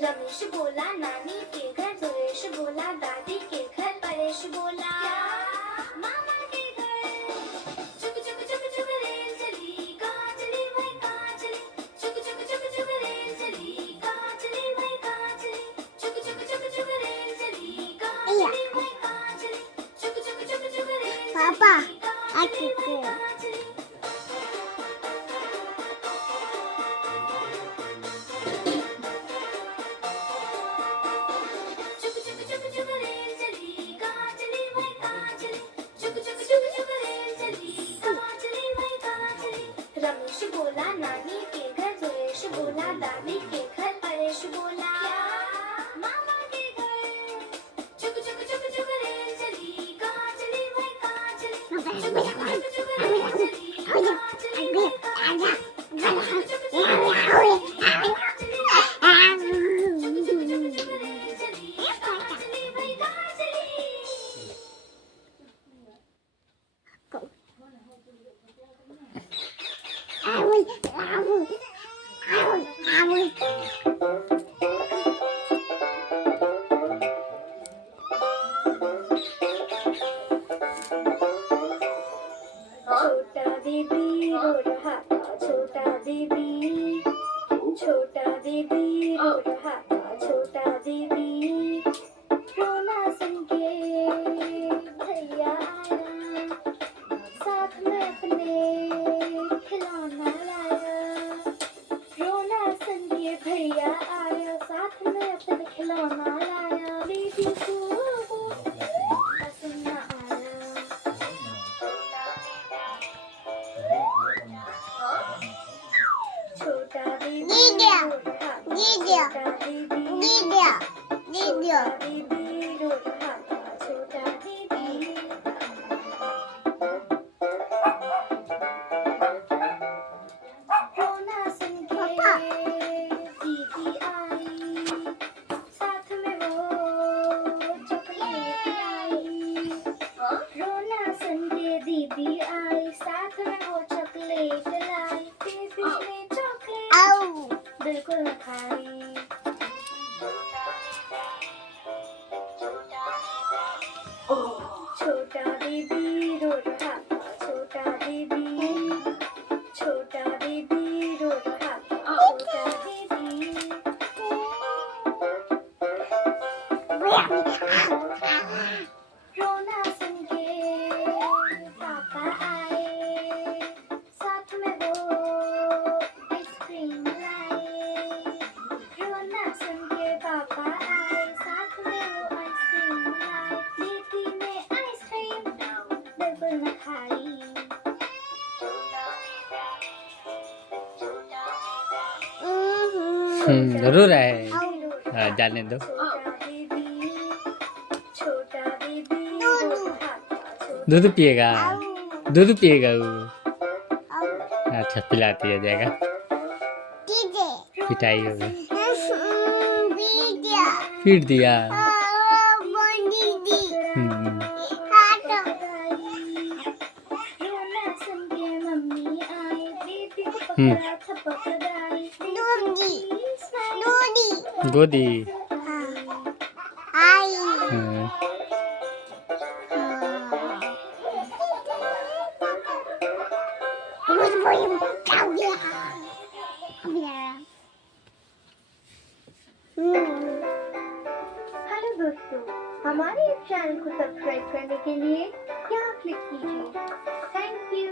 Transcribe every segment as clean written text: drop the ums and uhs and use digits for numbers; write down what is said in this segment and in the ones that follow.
रमेश बोला नानी के घर, सुरेश बोला दादी के घर, परेश बोला मामा के घर। चुक चुक चुक चुक रेल चली, कहाँ चली भाई कहाँ चली। चुक चुक चुक चुक रेल चली, कहाँ चली भाई कहाँ चली। चुक चुक चुक चुक रेल चली, कहाँ चली भाई कहाँ चली। चुक चुक चुक चुक रेल चली, पापा कहाँ चली भाई कहाँ चली। रमेश बोला नानी के घर, सुरेश बोला दादी के घर, परेश बोला मामा के घर। चुक चुक चुक चुक रेल चली, कहाँ चली भाई कहाँ चली। चुक चुक चुक चुक रेल चली, कहाँ चली भाई कहाँ चली। चुक चुक चुक चुक रेल चली, कहाँ चली भाई कहाँ चली। छोटा दीदी रो रहा था, छोटा दीदी, छोटा दीदी रो रहा था, छोटा दीदी। रोना सुन के भैया आया, साथ में अपने खिलौना लाया। रोना सुन के भैया आया, साथ में अपने खिलौना लाया। दीदी को पसंद न आया। छोटा दीदी रो रहा था, छोटा दीदी, छोटा दीदी रो रहा था, छोटा दीदी। रोना सुन के दीदी आई, साथ में वो चॉकलेट लाई। रोना सुन के दीदी आई, साथ में वो चॉकलेट लाई। फिर उसने चॉकलेट बिल्कुल न खाई। छोटा दीदी रो रहा था, छोटा दीदी, छोटा दीदी रो रहा था, छोटा दीदी। रोना सुन के पापा आए, साथ में वो आइसक्रीम लाए। रोना सुन के पापा आए, साथ में वो आइसक्रीम लाए। दीदी ने आइसक्रीम बिल्कुल न खाई। रो रहा है, जाने दो। छोटा दीदी, छोटा दीदी रो रहा था, छोटा दूध पिएगा, दूध पिएगा वो। अच्छा पिलाती है जाएगा, पिटाई होगी। पीट दिया। रोना सुन के मम्मी आई, दीदी को पकड़ा थपकड़ाई। गोदी। हेलो दोस्तों, हमारे इस चैनल को सब्सक्राइब करने के लिए यहाँ क्लिक कीजिए। Thank you.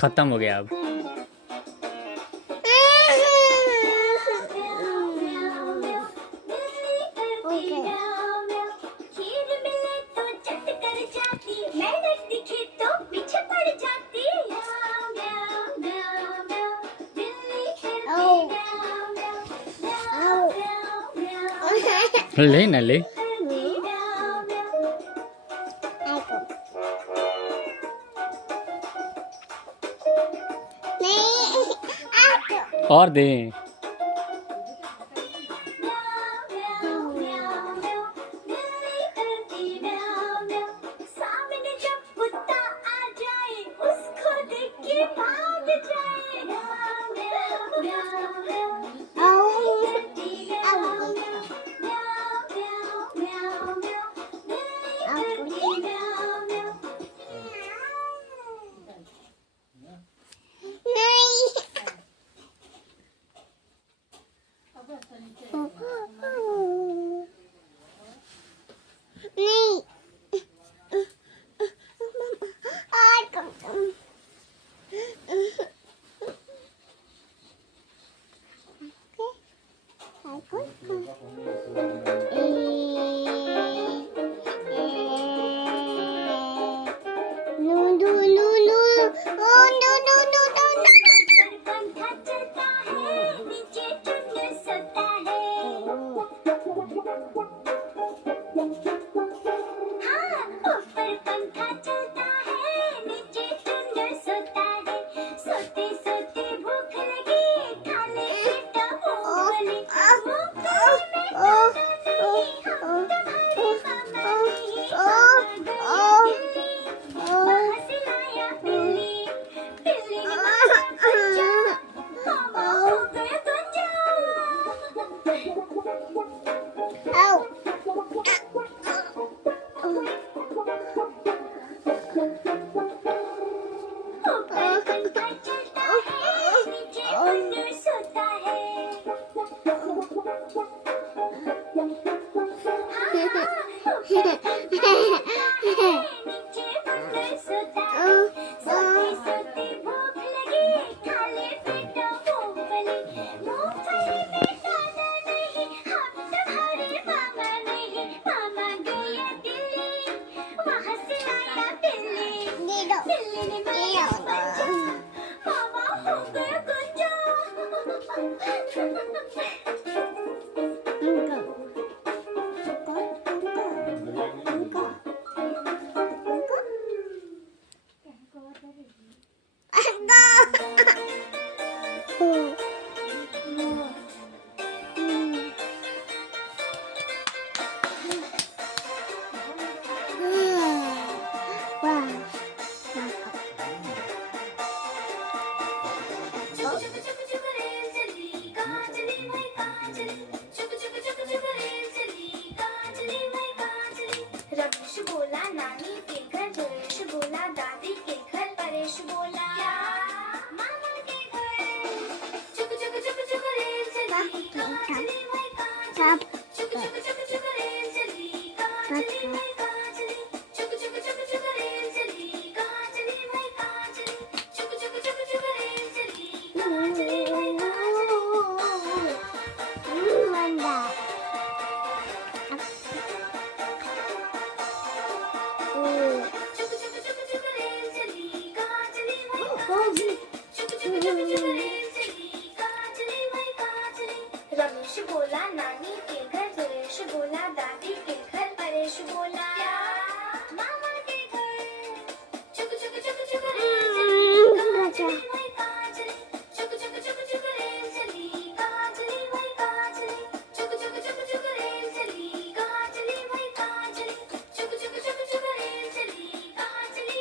खत्म हो गया अब। ले ना ले। और दे। सामने जब कुत्ता आ जाए उसको देख के भाग जाए। रमेश बोला नानी के घर, जयेश बोला दादी के घर, परेश बोला मामा के घर। चुक चुक चुक चुक रेल चली, कांचली वही कांचली। चुक चुक चुक चुक रेल चली, कांचली वही कांचली। चुक चुक चुक चुक रेल चली, कांचली वही कांचली। चुक चुक चुक चुक रेल चली, कांचली वही कांचली। रमेश बोला नानी के घर, जयेश बोला दादी के घर, परेश बोला मामा के घर। चुक चुक चुक चुक रेल चली, कांचली वही कांचली। चुक चुक चुक चुक रेल चली, कांचली वही कांचली। चुक चुक चुक चुक रेल चली, कांचली वही कांचली। चुक चुक चुक चुक रेल चली, कांचली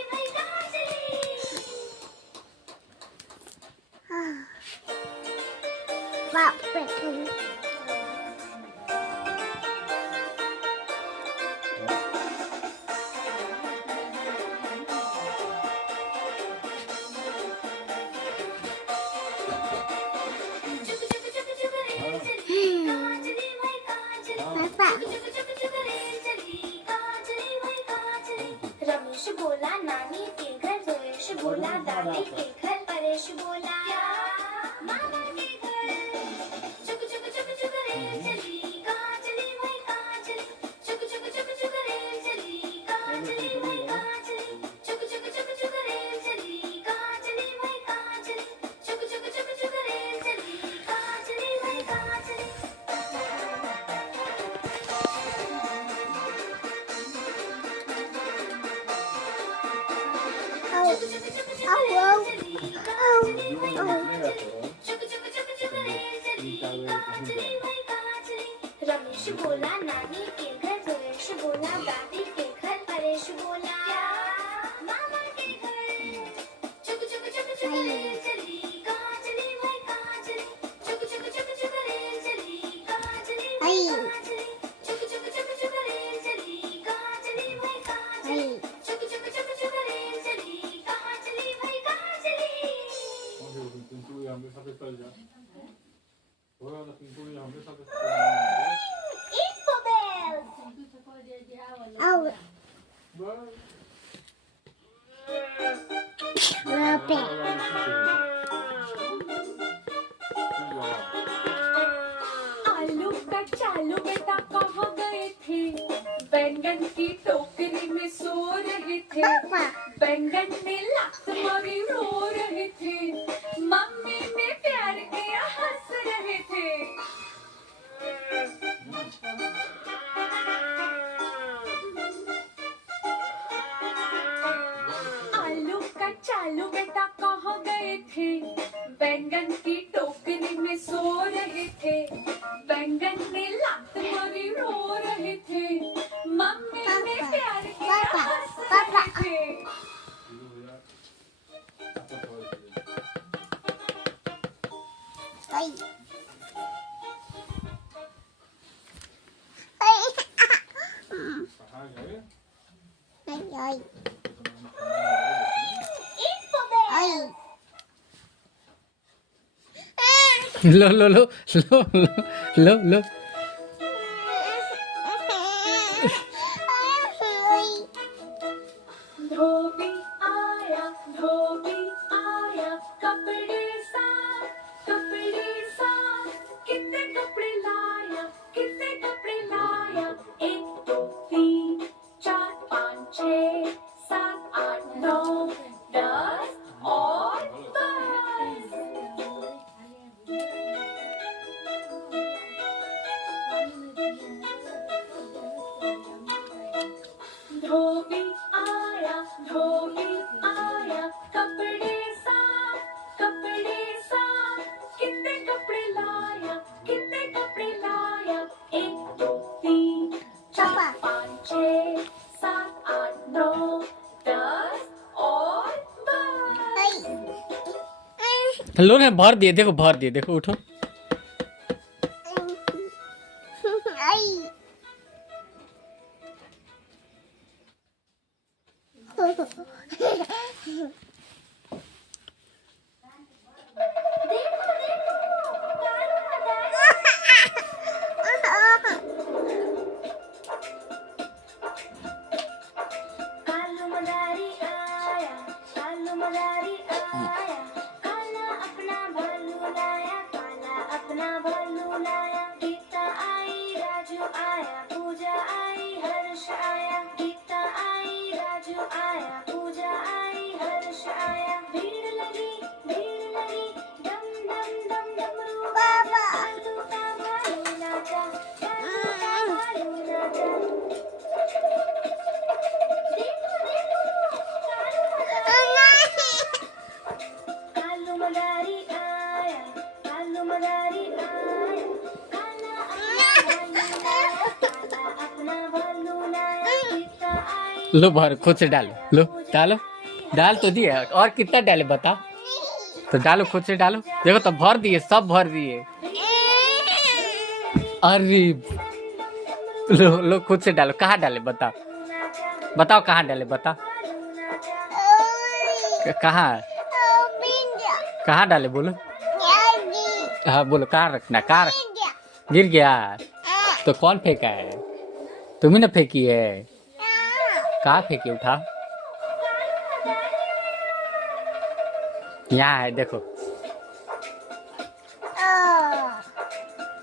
वही कांचली। रमेश बोला नानी के घर, बोला दादी के घर परेश बोला क्या मामा के घर चुक चुक चुक चुक रेल चली कहाँ चली वही कहाँ चली चुक चुक चुक चुक रेल चली कहाँ चली वही कहाँ चली चुक चुक चुक चुक रेल चली कहाँ चली वही कहाँ चली चुक चुक चुक चुक रेल चली कहाँ चली वही कहाँ चली रमेश बोला नानी के घर सुरेश बोला दादी के घर परेश बोला क्या मामा के घर चुक चुक चुक चुक रेल चली कहाँ चली वही कहाँ चली चुक चुक चुक चुक रेल चली कहाँ चली वही कहाँ चली चुक चुक चुक चुक रेल चली कहाँ चली वही कहाँ चली चुक चुक चुक चुक रेल चली कहाँ चली वही कहाँ चली पिंटू यहाँ पे सबसे चल जा थोड़ा सा पिंटू यहाँ पे सबसे Info bells. आलू का चालू बेटा कहाँ गए थे बैंगन की टोकरी में सो रहे थे बैंगन ने लात मारी रो रहे थे मम्मी ने प्यार किया हंस रहे थे आलू का चालू बेटा कहाँ गए थे बैंगन की टोकरी में सो रहे थे बैंगन ने लात मारी रो रहे थे मम्मी ने प्यार किया हंस रहे थे कहाँ गए Info bells. लो लो लो लो लो लो धोबी आया कपड़े साफ कितने कपड़े लाया एक दो तीन चार पाँच छः सात आठ नौ 10 और 10 धोबी आया कपड़े साफ कितने कपड़े लाया एक दो तीन चार पाँच छः सात आठ नौ 10 और 10 लो ना भर दिए देखो उठो कालू मदारी आया काला अपना भालू लाया गीता आई राजू आया पूजा आई हर्ष आया गीता आई राजू आया पूजा आई हर्ष आया भीड़ लगी डम डम डम डमरू बाबा कालू का भालू नाचा कालू मदारी आया काला अपना भालू लाया गीता आई लो भर खुद से डालो डाल तो दिए और कितना डाले बता तो डालो खुद से डालो देखो तो भर दिए सब भर दिए अरे लो खुद से डालो कहाँ डाले बताओ कहाँ डाले बताओ कहाँ डाले बोलो हाँ बोलो कहाँ रखना गिर गया तो कौन फेंका है तुम्ही ना फेंकी है कहाँ फेंकी उठा यहाँ है देखो।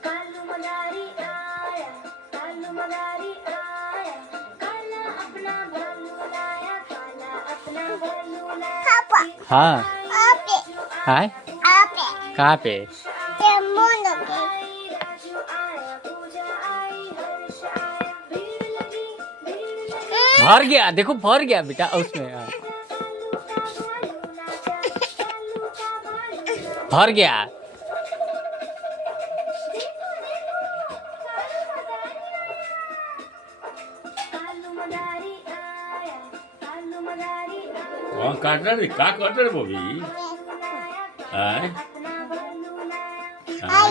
कालू मदारी आया, कालू मदारी आया, काला अपना भालू लाया, काला अपना भालू लाया। हाँ है कहाँ पे? आई राजू आया, पूजा आई, हर्ष आया, भीड़ लगी, भर गया देखो, भर गया बेटा उसमें। हाँ। भर गया। कालू मदारी आया, कालू मदारी आया, कौन काट रहा है? क्या काट रहा है वो भी? आए? अपना भालू लाया। हाँ।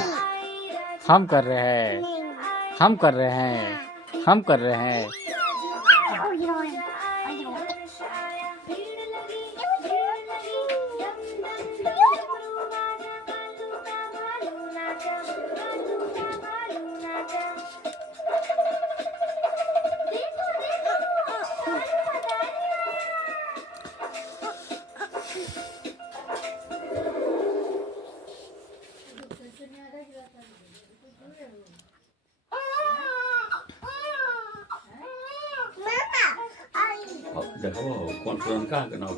हम कर रहे हैं, हम कर रहे हैं, हम कर रहे हैं। हर्ष आया, भीड़ लगी, दम दम डमरू बाजा, कालू का भालू नाचा, कालू का भालू नाचा। देखो देखो, कालू मदारी देखो कौन का